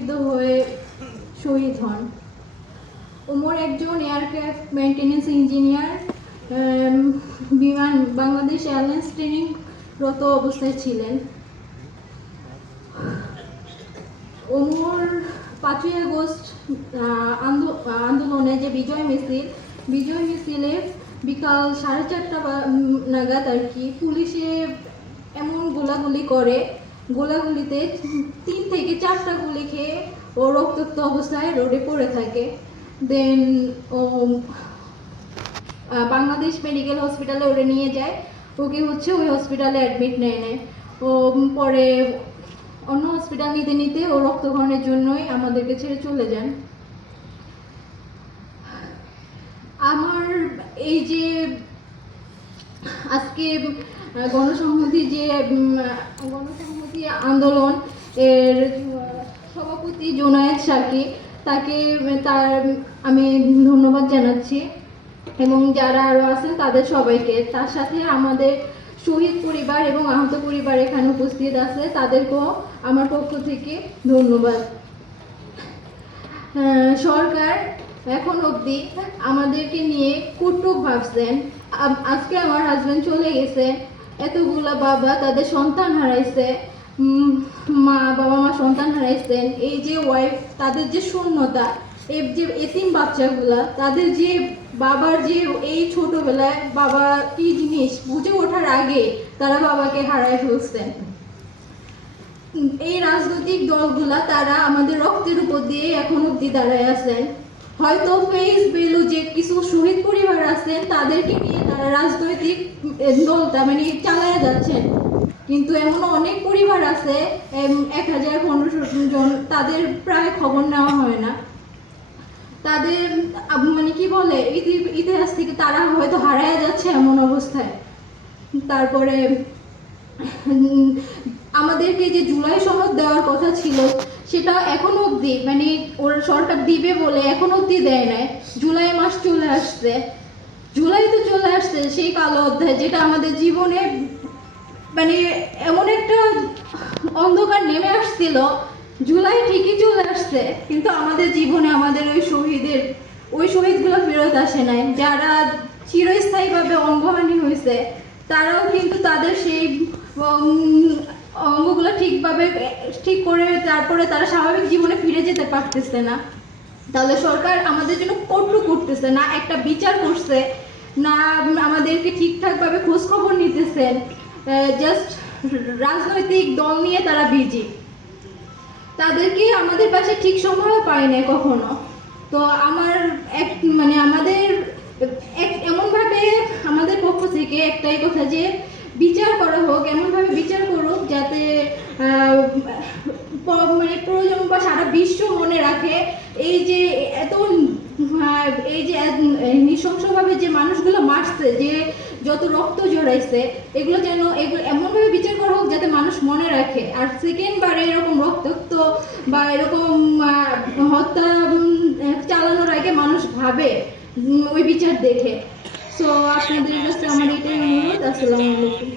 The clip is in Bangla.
গুলিবিদ্ধ হয়ে শহীদ হন। ওমর একজন এয়ারক্রাফট মেইনটেনেন্স ইঞ্জিনিয়ার, বিমান বাংলাদেশ এয়ারলাইন্স ট্রেনিংরত অবস্থায় ছিলেন। ওমর 5ই আগস্ট আন্দোলনে যে বিজয় মিছিলে বিকাল 4:30 নাগাদ আর কি পুলিশে এমন গোলাগুলি করে, গোলাগুলিতে 3 থেকে 4টা গুলি খেয়ে ও রক্তাক্ত অবস্থায় রোডে পড়ে থাকে। দেন ও বাংলাদেশ মেডিকেল হসপিটালে ওরে নিয়ে যায়, ওকে ওই হসপিটালে অ্যাডমিট নেয়। ও পরে অন্য হসপিটাল নিতে ও রক্তক্ষরণের জন্যই আমাদেরকে ছেড়ে চলে যান। আমার এই যে আজকে গণসংহতি আন্দোলন এর সভাপতি জোনায়েদ সাকি, আমি ধন্যবাদ জানাচ্ছি এবং যারা আরো আছেন তাদের সবাইকে। তার সাথে আমাদের শহীদ পরিবার এবং আহত পরিবার এখানে উপস্থিত আছে, তাদেরকেও আমার পক্ষ থেকে ধন্যবাদ। সরকার এখন অবধি আমাদেরকে নিয়ে কটূক ভাবছেন। আজকে আমার হাজবেন্ড চলে গেছে, এতগুলা বাবা তাদের সন্তান হারাইছে, বাবা মা সন্তান হারাইছেন। এই যে ওয়াইফ, তাদের যে শূন্যতা, এই যে এতিম বাচ্চাগুলা, তাদের যে বাবার যে এই ছোটবেলায় বাবা কি জিনিস বুঝে ওঠার আগে তারা বাবাকে হারায় ফেলছেন। এই রাজনৈতিক দলগুলা তারা আমাদের রক্তের উপর দিয়ে এখন অব্দি দাঁড়ায় আছেন। হয়তো ফেস ভ্যালু যে কিছু শহীদ পরিবার আছেন তাদেরকে নিয়ে তারা রাজনৈতিক দলটা চালায়া যাচ্ছেন, কিন্তু এমন অনেক পরিবার আছে 1000-1500 জন, তাদের প্রায় খবর নেওয়া হয় না। তাদের কি বলে ইতিহাস থেকে তারা হয়তো হারায় যাচ্ছে এমন অবস্থায়। তারপরে আমাদেরকে যে জুলাই সনদ দেওয়ার কথা ছিল সেটা এখনো অবধি ওরা সরকার দিবে বলে এখনো অবধি দেয় নাই। জুলাই মাস চলে আসছে, জুলাই তো চলে আসছে, সেই কালো অধ্যায় যেটা আমাদের জীবনে এমন একটা অন্ধকার নেমে আসছিল। জুলাই ঠিকই চলে আসছে, কিন্তু আমাদের জীবনে আমাদের ওই শহীদগুলো ফেরত আসে নাই। যারা চিরস্থায়ীভাবে অঙ্গহানি হয়েছে তারাও কিন্তু তাদের সেই অঙ্গগুলো ঠিক করে তারপরে তারা স্বাভাবিক জীবনে ফিরে যেতে পারতেছে না। তাহলে সরকার আমাদের জন্য কটূক করতেছে না, একটা বিচার করছে না, আমাদেরকে ঠিকঠাকভাবে খোঁজ খবর নিতেছেন। জাস্ট রাজনৈতিক দল নিয়ে তারা বিজি, তাদেরকে আমাদের পাশে ঠিক সময় পায় না কখনো। তো আমার আমাদের এমনভাবে আমাদের পক্ষ থেকে একটাই কথা যে বিচার করা হোক, এমনভাবে বিচার করুক যাতে প্রয়োজন বা সারা বিশ্ব মনে রাখে এই যে নৃশংসভাবে যে মানুষগুলো মারছে, যে যত রক্ত জড়াইছে, এগুলো এমনভাবে বিচার করা হোক যাতে মানুষ মনে রাখে। আর সেকেন্ডবারে এরকম রক্তাক্ত বা এরকম হত্যা চালানোর আগে মানুষ ভাবে ওই বিচার দেখে। সো আপনাদের কাছে আমার এটাই অনুরোধ। আসসালামু আলাইকুম।